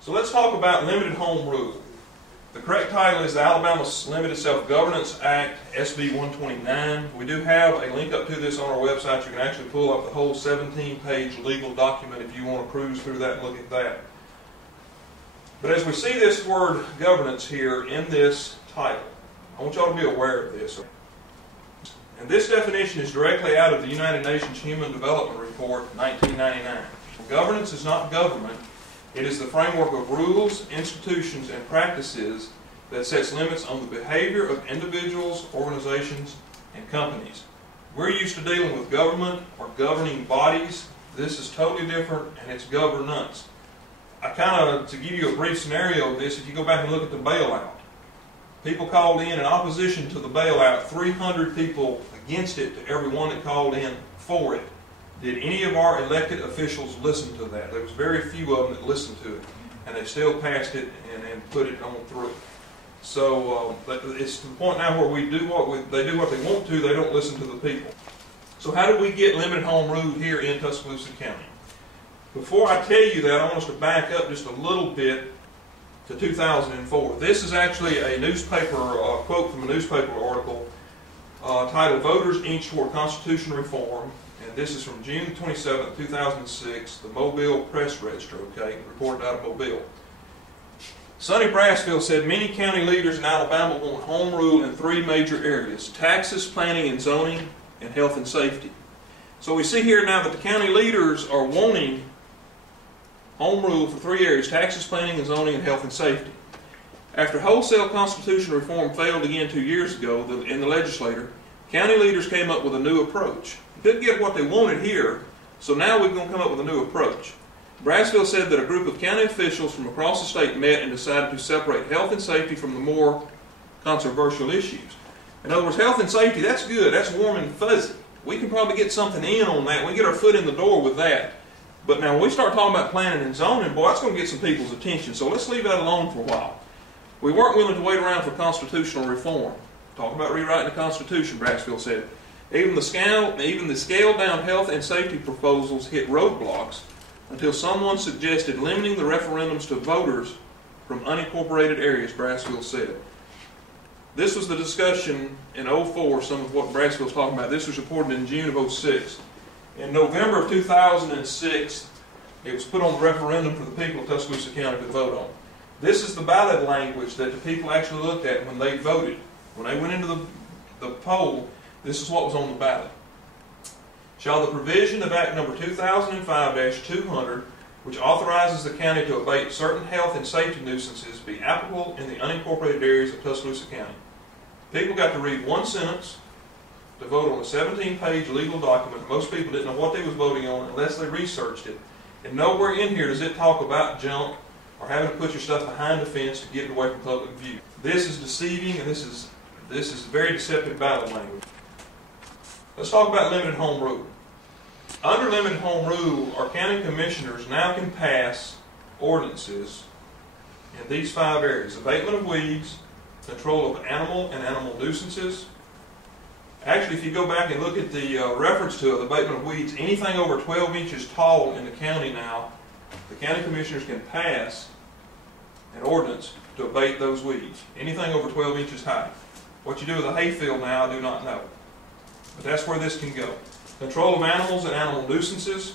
So let's talk about limited home rule. The correct title is the Alabama Limited Self-Governance Act, SB 129. We do have a link up to this on our website. You can actually pull up the whole 17-page legal document if you want to cruise through that and look at that. But as we see this word governance here in this title, I want y'all to be aware of this. And this definition is directly out of the United Nations Human Development Report, 1999. Governance is not government. It is the framework of rules, institutions, and practices that sets limits on the behavior of individuals, organizations, and companies. We're used to dealing with government or governing bodies. This is totally different, and it's governance. To give you a brief scenario of this, if you go back and look at the bailout, people called in opposition to the bailout, 300 people against it to every one that called in for it. Did any of our elected officials listen to that? There was very few of them that listened to it, and they still passed it and put it on through. So it's to the point now where they do what they want to, they don't listen to the people. So how did we get limited home rule here in Tuscaloosa County? Before I tell you that, I want us to back up just a little bit to 2004. This is actually a newspaper quote from a newspaper article titled "Voters Inch Toward Constitutional Reform." And this is from June 27, 2006, the Mobile Press Register, reported out of Mobile. Sonny Brasfield said many county leaders in Alabama want home rule in three major areas: taxes, planning and zoning, and health and safety. So we see here now that the county leaders are wanting home rule for three areas: taxes, planning and zoning, and health and safety. After wholesale constitutional reform failed again 2 years ago in the legislature, county leaders came up with a new approach. Didn't get what they wanted here, so now we're going to come up with a new approach. Brasfield said that a group of county officials from across the state met and decided to separate health and safety from the more controversial issues. In other words, health and safety, that's good, that's warm and fuzzy. We can probably get something in on that, we can get our foot in the door with that. But now when we start talking about planning and zoning, boy, that's going to get some people's attention, so let's leave that alone for a while. We weren't willing to wait around for constitutional reform. Talking about rewriting the Constitution, Brasfield said. Even the scaled-down health and safety proposals hit roadblocks until someone suggested limiting the referendums to voters from unincorporated areas, Brasfield said. This was the discussion in 2004, some of what Brasfield's talking about. This was reported in June of 2006. In November of 2006, it was put on the referendum for the people of Tuscaloosa County to vote on. This is the ballot language that the people actually looked at when they voted. When they went into the poll, this is what was on the ballot. Shall the provision of Act Number 2005-200, which authorizes the county to abate certain health and safety nuisances, be applicable in the unincorporated areas of Tuscaloosa County? People got to read one sentence to vote on a 17-page legal document. Most people didn't know what they was voting on unless they researched it. And nowhere in here does it talk about junk or having to put your stuff behind the fence to get it away from public view. This is deceiving, and this is very deceptive ballot language. Let's talk about limited home rule. Under limited home rule, our county commissioners now can pass ordinances in these 5 areas: abatement of weeds, control of animal and animal nuisances. Actually, if you go back and look at the reference to it, abatement of weeds, anything over 12 inches tall in the county now, the county commissioners can pass an ordinance to abate those weeds. Anything over 12 inches high. What you do with a hayfield now, I do not know. But that's where this can go. Control of animals and animal nuisances.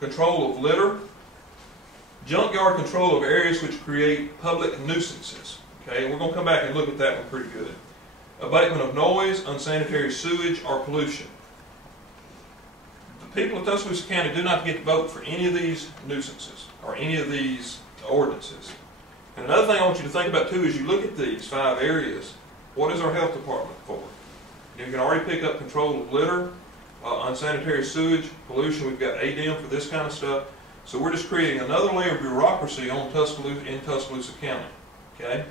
Control of litter. Junkyard control of areas which create public nuisances. Okay, we're going to come back and look at that one pretty good. Abatement of noise, unsanitary sewage, or pollution. The people of Tuscaloosa County do not get to vote for any of these nuisances or any of these ordinances. And another thing I want you to think about too is you look at these 5 areas. What is our health department for? You can already pick up control of litter, unsanitary sewage, pollution. We've got ADM for this kind of stuff. So we're just creating another layer of bureaucracy on Tuscaloosa County. Okay.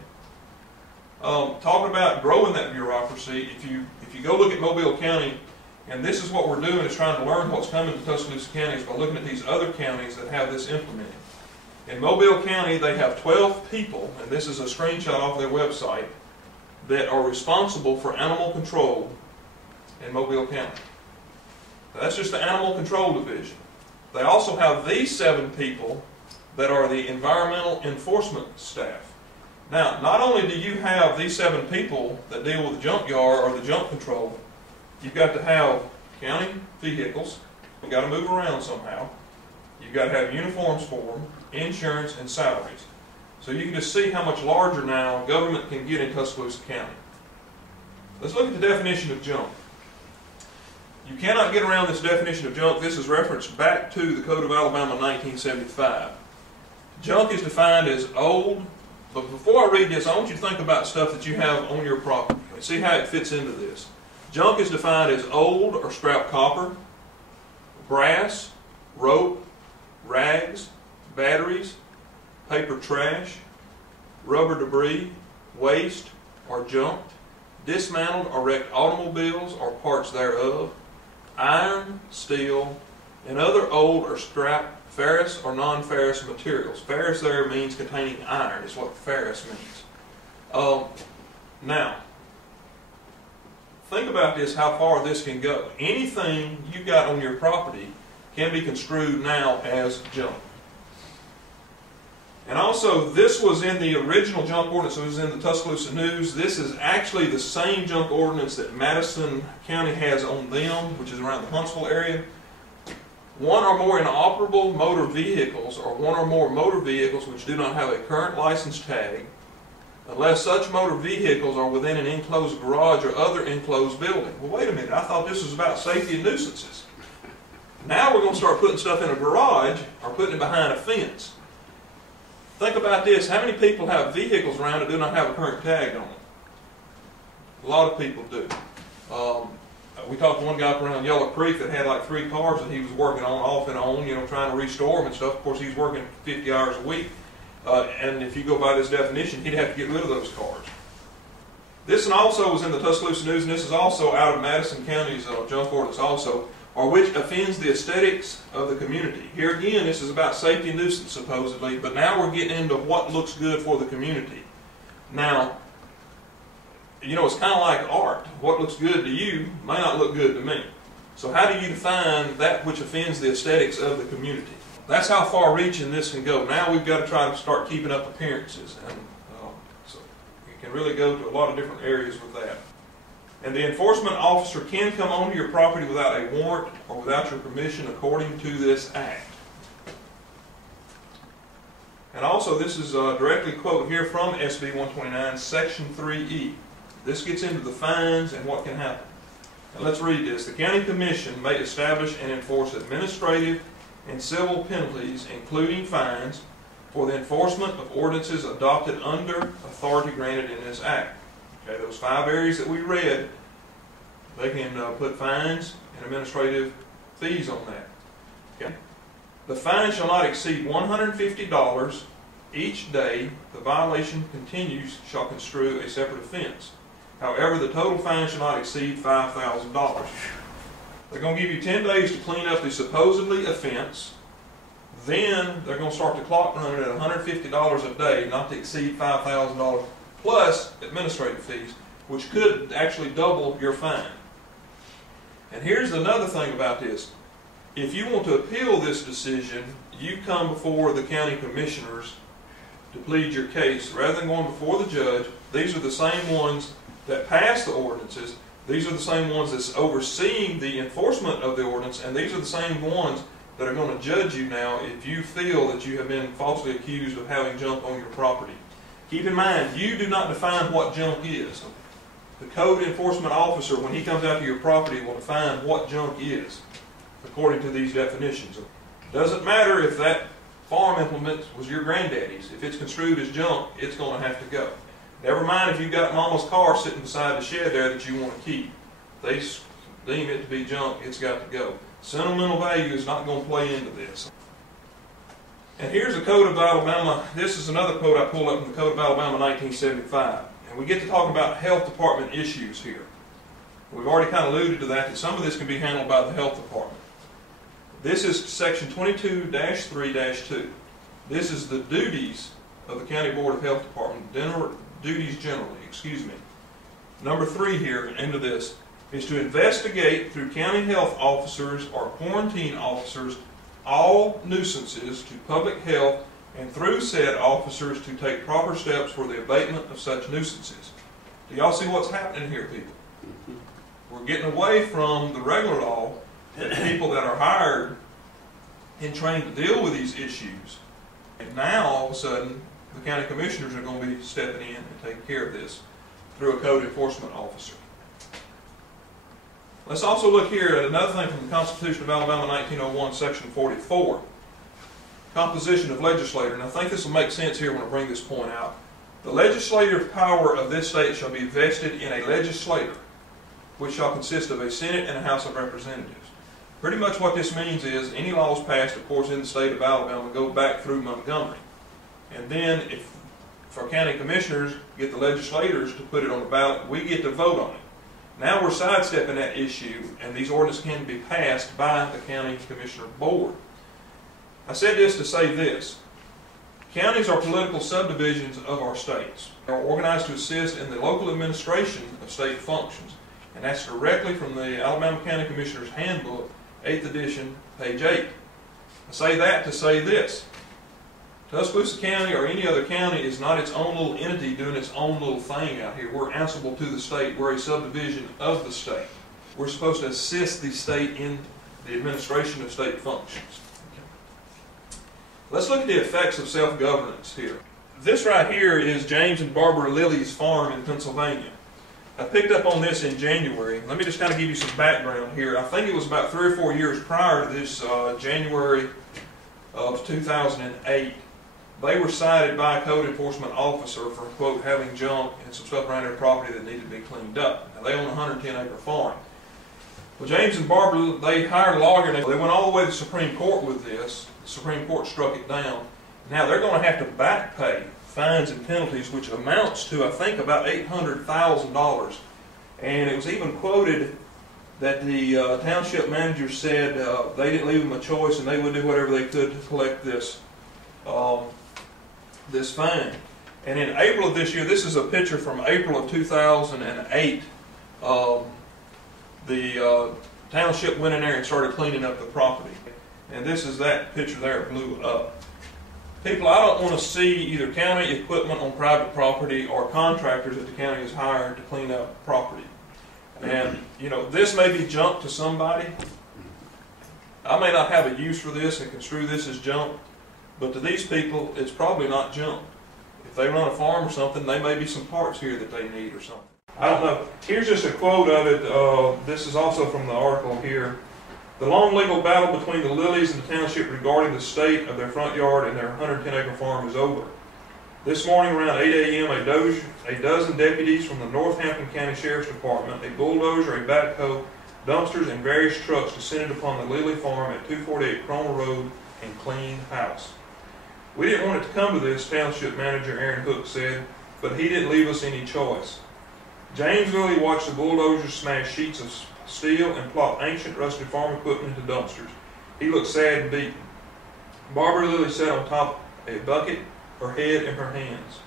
Talking about growing that bureaucracy, if you go look at Mobile County, and this is what we're doing, is trying to learn what's coming to Tuscaloosa County is by looking at these other counties that have this implemented. In Mobile County, they have 12 people, and this is a screenshot off their website, that are responsible for animal control in Mobile County. Now, that's just the Animal Control Division. They also have these 7 people that are the environmental enforcement staff. Now, not only do you have these 7 people that deal with the junkyard or the junk control, you've got to have county vehicles, you've got to move around somehow, you've got to have uniforms for them, insurance, and salaries. So you can just see how much larger now government can get in Tuscaloosa County. Let's look at the definition of junk. You cannot get around this definition of junk. This is referenced back to the Code of Alabama 1975. Junk is defined as old, but before I read this, I want you to think about stuff that you have on your property and see how it fits into this. Junk is defined as old or scrap copper, brass, rope, rags, batteries, paper trash, rubber debris, waste, or junk, dismantled or wrecked automobiles or parts thereof, iron, steel, and other old or scrap ferrous or non-ferrous materials. Ferrous there means containing iron, is what ferrous means. Now, think about this, how far this can go. Anything you got on your property can be construed now as junk. And also, this was in the original junk ordinance. It was in the Tuscaloosa News. This is actually the same junk ordinance that Madison County has on them, which is around the Huntsville area. 1 or more inoperable motor vehicles, or 1 or more motor vehicles which do not have a current license tag, unless such motor vehicles are within an enclosed garage or other enclosed building. Well, wait a minute. I thought this was about safety and nuisances. Now we're going to start putting stuff in a garage or putting it behind a fence. Think about this. How many people have vehicles around that do not have a current tag on them? A lot of people do. We talked to one guy up around Yellow Creek that had like 3 cars that he was working on off and on, trying to restore them and stuff. Of course, he's working 50 hours a week. And if you go by this definition, he'd have to get rid of those cars. This one also was in the Tuscaloosa News, and this is also out of Madison County's junk ordinance also, or which offends the aesthetics of the community. Here again, this is about safety and nuisance supposedly, but now we're getting into what looks good for the community. Now, it's kind of like art. What looks good to you may not look good to me. So how do you define that which offends the aesthetics of the community? That's how far-reaching this can go. Now we've got to try to start keeping up appearances. And so you can really go to a lot of different areas with that. And the enforcement officer can come onto your property without a warrant or without your permission according to this act. And also, this is directly quoted here from SB 129, Section 3E. This gets into the fines and what can happen. Now let's read this. The County Commission may establish and enforce administrative and civil penalties, including fines, for the enforcement of ordinances adopted under authority granted in this act. Okay, those 5 areas that we read, they can put fines and administrative fees on that. Okay? The fine shall not exceed $150 each day. The violation continues shall construe a separate offense. However, the total fine shall not exceed $5,000. They're going to give you 10 days to clean up the supposedly offense. Then they're going to start the clock running at $150 a day, not to exceed $5,000, plus administrative fees, which could actually double your fine. And here's another thing about this. If you want to appeal this decision, you come before the county commissioners to plead your case. Rather than going before the judge, these are the same ones that pass the ordinances. These are the same ones that's overseeing the enforcement of the ordinance, and these are the same ones that are going to judge you now if you feel that you have been falsely accused of having junk on your property. Keep in mind, you do not define what junk is. The code enforcement officer, when he comes out to your property, will define what junk is according to these definitions. It doesn't matter if that farm implement was your granddaddy's. If it's construed as junk, it's going to have to go. Never mind if you've got mama's car sitting beside the shed there that you want to keep. They deem it to be junk, it's got to go. Sentimental value is not going to play into this. And here's the Code of Alabama. This is another quote I pulled up from the Code of Alabama 1975. And we get to talk about health department issues here. We've already kind of alluded to that some of this can be handled by the health department. This is section 22-3-2. This is the duties of the County Board of Health Department, duties generally, Number 3 here, into this, is to investigate through county health officers or quarantine officers all nuisances to public health and through said officers to take proper steps for the abatement of such nuisances. Do y'all see what's happening here, people? We're getting away from the regular law and people that are hired and trained to deal with these issues. And now, all of a sudden, the county commissioners are going to be stepping in and taking care of this through a code enforcement officer. Let's also look here at another thing from the Constitution of Alabama, 1901, Section 44. Composition of legislature. And I think this will make sense here when I bring this point out. The legislative power of this state shall be vested in a legislature, which shall consist of a Senate and a House of Representatives. Pretty much what this means is any laws passed, of course, in the state of Alabama go back through Montgomery. And then if our county commissioners get the legislators to put it on the ballot, we get to vote on it. Now we're sidestepping that issue, and these ordinances can be passed by the county commissioner board. I said this to say this. Counties are political subdivisions of our states. They are organized to assist in the local administration of state functions. And that's directly from the Alabama County Commissioner's Handbook, 8th edition, page 8. I say that to say this. Tuscaloosa County or any other county is not its own little entity doing its own little thing out here. We're answerable to the state. We're a subdivision of the state. We're supposed to assist the state in the administration of state functions. Okay. Let's look at the effects of self-governance here. This right here is James and Barbara Lilly's farm in Pennsylvania. I picked up on this in January. Let me just kind of give you some background here. I think it was about 3 or 4 years prior to this, January of 2008. They were cited by a code enforcement officer for, quote, having junk and some stuff around their property that needed to be cleaned up. Now, they own a 110-acre farm. Well, James and Barbara, they hired a lawyer. They went all the way to the Supreme Court with this. The Supreme Court struck it down. Now, they're going to have to back pay fines and penalties, which amounts to, I think, about $800,000. And it was even quoted that the township manager said they didn't leave them a choice and they would do whatever they could to collect this this fine. And in April of this year, this is a picture from April of 2008, the township went in there and started cleaning up the property. And this is that picture there, it blew up. People, I don't want to see either county equipment on private property or contractors that the county has hired to clean up property. And, you know, this may be junk to somebody. I may not have a use for this and construe this as junk, but to these people, it's probably not junk. If they run a farm or something, there may be some parts here that they need or something. I don't know. Here's just a quote of it. This is also from the article here. The long legal battle between the Lillies and the township regarding the state of their front yard and their 110-acre farm is over. This morning around 8 a.m., a dozen deputies from the Northampton County Sheriff's Department, a bulldozer, a backhoe, dumpsters, and various trucks descended upon the Lilly farm at 248 Cromer Road and cleaned house. We didn't want it to come to this, Township Manager Aaron Hook said, but he didn't leave us any choice. James Lilly watched the bulldozers smash sheets of steel and plop ancient rusted farm equipment into dumpsters. He looked sad and beaten. Barbara Lilly sat on top of a bucket, her head in her hands.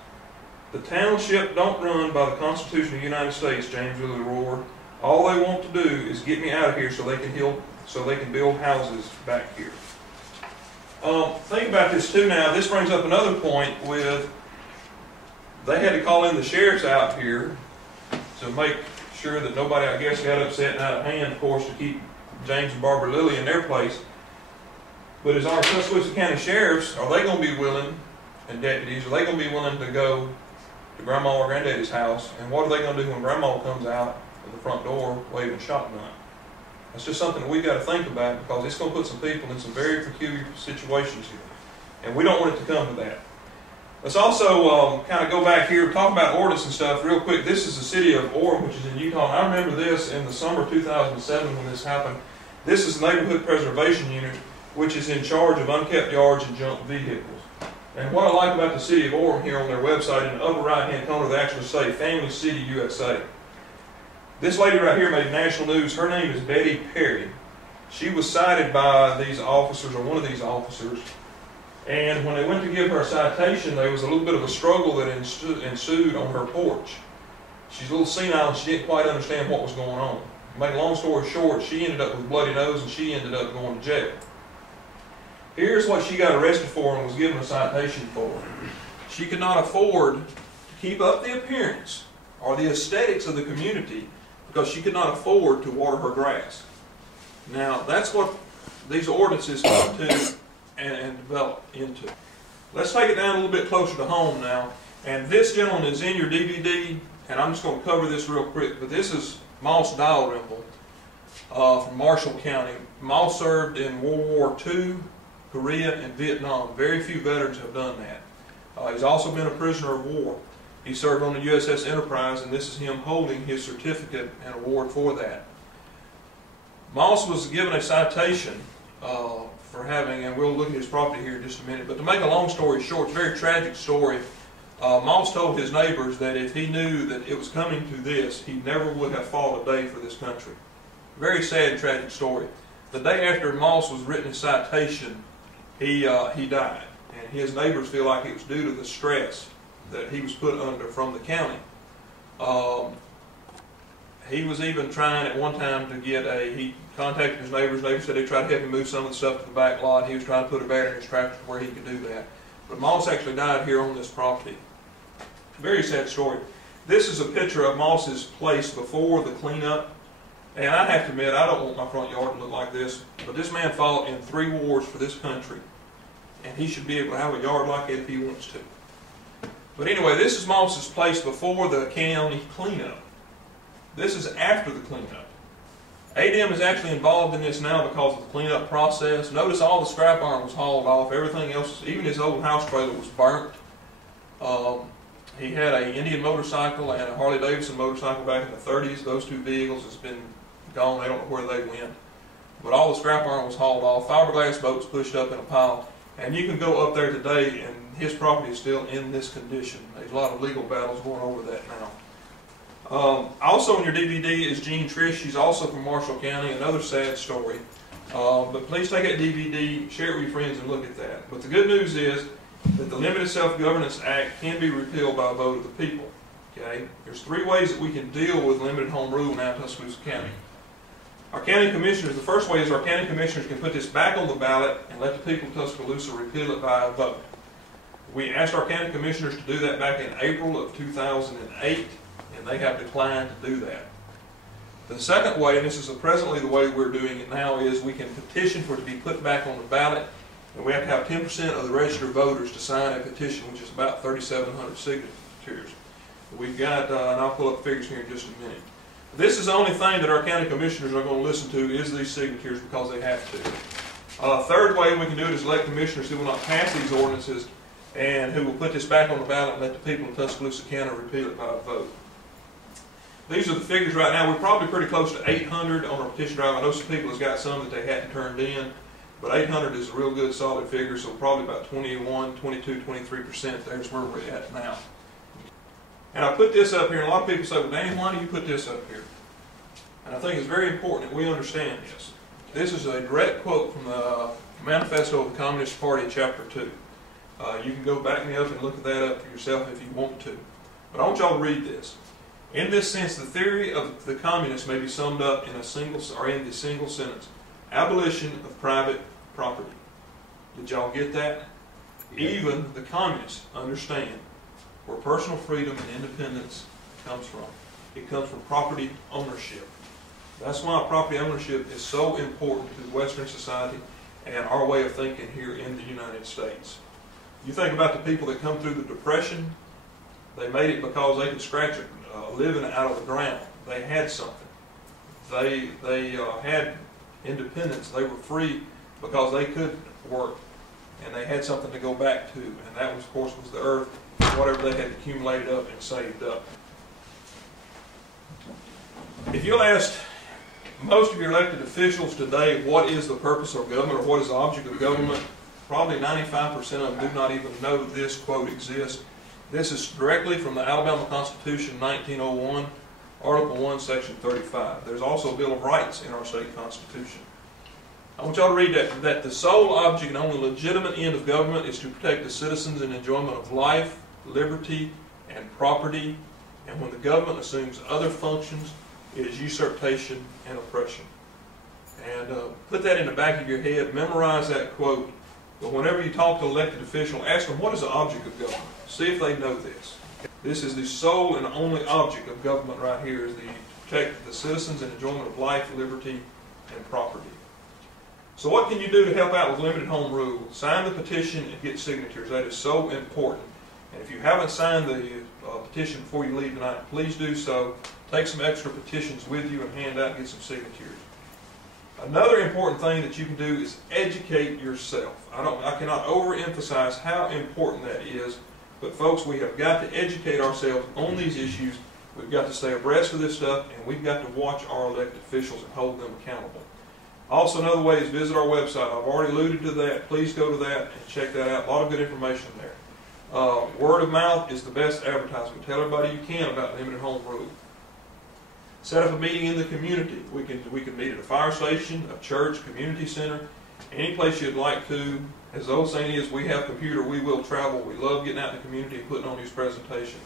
The township don't run by the Constitution of the United States, James Lilly roared. All they want to do is get me out of here so they can build houses back here. Think about this too now. This brings up another point with they had to call in the sheriffs out here to make sure that nobody, I guess, got upset and out of hand, of course, to keep James and Barbara Lilly in their place. But as our Tuscaloosa County sheriffs, are they going to be willing, and deputies, are they going to be willing to go to Grandma or Granddaddy's house? And what are they going to do when Grandma comes out of the front door waving shotgun? That's just something that we've got to think about because it's going to put some people in some very peculiar situations here. And we don't want it to come to that. Let's also kind of go back here, talk about ordinance and stuff real quick. This is the city of Orem, which is in Utah. And I remember this in the summer of 2007 when this happened. This is the Neighborhood Preservation Unit, which is in charge of unkept yards and junk vehicles. And what I like about the city of Orem here on their website, in the upper right-hand corner, they actually say Family City USA. This lady right here made national news. Her name is Betty Perry. She was cited by these officers, or one of these officers, and when they went to give her a citation, there was a little bit of a struggle that ensued on her porch. She's a little senile and she didn't quite understand what was going on. To make a long story short, she ended up with a bloody nose and she ended up going to jail. Here's what she got arrested for and was given a citation for. She could not afford to keep up the appearance or the aesthetics of the community because she could not afford to water her grass. Now, that's what these ordinances come to and develop into. Let's take it down a little bit closer to home now. And this gentleman is in your DVD, and I'm just going to cover this real quick. But this is Moss Dalrymple from Marshall County. Moss served in World War II, Korea, and Vietnam. Very few veterans have done that. He's also been a prisoner of war. He served on the USS Enterprise, and this is him holding his certificate and award for that. Moss was given a citation for having, and we'll look at his property here in just a minute, but to make a long story short, it's a very tragic story. Moss told his neighbors that if he knew that it was coming to this, he never would have fought a day for this country. Very sad, tragic story. The day after Moss was written his citation, he died. And his neighbors feel like it was due to the stress that he was put under from the county. He was even trying at one time to get he contacted his neighbors. Neighbors said they tried to help him move some of the stuff to the back lot. He was trying to put a battery in his tractor where he could do that. But Moss actually died here on this property. Very sad story. This is a picture of Moss's place before the cleanup. And I have to admit, I don't want my front yard to look like this, but this man fought in 3 wars for this country. And he should be able to have a yard like it if he wants to. But anyway, this is Moss's place before the county cleanup. This is after the cleanup. ADM is actually involved in this now because of the cleanup process. Notice all the scrap iron was hauled off. Everything else, even his old house trailer, was burnt. He had an Indian motorcycle and a Harley Davidson motorcycle back in the 30s. Those 2 vehicles has been gone. They don't know where they went. But all the scrap iron was hauled off. Fiberglass boats pushed up in a pile. And you can go up there today, and his property is still in this condition. There's a lot of legal battles going over that now. Also in your DVD is Jean Trish. She's also from Marshall County. Another sad story. But please take that DVD, share it with your friends, and look at that. But the good news is that the Limited Self-Governance Act can be repealed by a vote of the people. Okay? There's 3 ways that we can deal with limited home rule now in Tuscaloosa County. Our county commissioners, the first way is our county commissioners can put this back on the ballot and let the people of Tuscaloosa repeal it by a vote. We asked our county commissioners to do that back in April of 2008, and they have declined to do that. The second way, and this is presently the way we're doing it now, is we can petition for it to be put back on the ballot, and we have to have 10% of the registered voters to sign a petition, which is about 3,700 signatures. We've got, and I'll pull up figures here in just a minute. This is the only thing that our county commissioners are going to listen to is these signatures because they have to. Third way we can do it is elect commissioners who will not pass these ordinances and who will put this back on the ballot and let the people of Tuscaloosa County repeal it by a vote. These are the figures right now. We're probably pretty close to 800 on our petition drive. I know some people have got some that they hadn't turned in, but 800 is a real good solid figure, so probably about 21, 22, 23% there's where we're at now. And I put this up here, and a lot of people say, well, Danny, why do you put this up here? And I think it's very important that we understand this. This is a direct quote from the Manifesto of the Communist Party, Chapter 2. You can go back me up and look at that up for yourself if you want to. But I want y'all to read this. In this sense, the theory of the communists may be summed up in the single sentence: abolition of private property. Did y'all get that? Yeah. Even the communists understand where personal freedom and independence comes from. It comes from property ownership. That's why property ownership is so important to Western society and our way of thinking here in the United States. You think about the people that come through the Depression, they made it because they could scratch a living out of the ground. They had something. They had independence. They were free because they could work and they had something to go back to. And that, was, of course, was the earth, whatever they had accumulated up and saved up. If you'll ask most of your elected officials today what is the purpose of government or what is the object of government, probably 95% of them do not even know this quote exists. This is directly from the Alabama Constitution, 1901, Article 1, Section 35. There's also a Bill of Rights in our state constitution. I want y'all to read that the sole object and only legitimate end of government is to protect the citizens in enjoyment of life, liberty, and property, and when the government assumes other functions, it is usurpation and oppression. And put that in the back of your head, memorize that quote, But whenever you talk to an elected official, ask them what is the object of government. See if they know this. This is the sole and only object of government right here, is the protect the citizens and enjoyment of life, liberty, and property. So what can you do to help out with limited home rule? Sign the petition and get signatures. That is so important. And if you haven't signed the petition before you leave tonight, please do so. Take some extra petitions with you and hand out and get some signatures. Another important thing that you can do is educate yourself. I cannot overemphasize how important that is. But folks, we have got to educate ourselves on these issues. We've got to stay abreast of this stuff, and we've got to watch our elected officials and hold them accountable. Also, another way is visit our website. I've already alluded to that. Please go to that and check that out. A lot of good information there. Word of mouth is the best advertisement. Tell everybody you can about limited home rule. Set up a meeting in the community. We can meet at a fire station, a church, community center, any place you'd like to. As the old saying is, we have computer, we will travel. We love getting out in the community and putting on these presentations.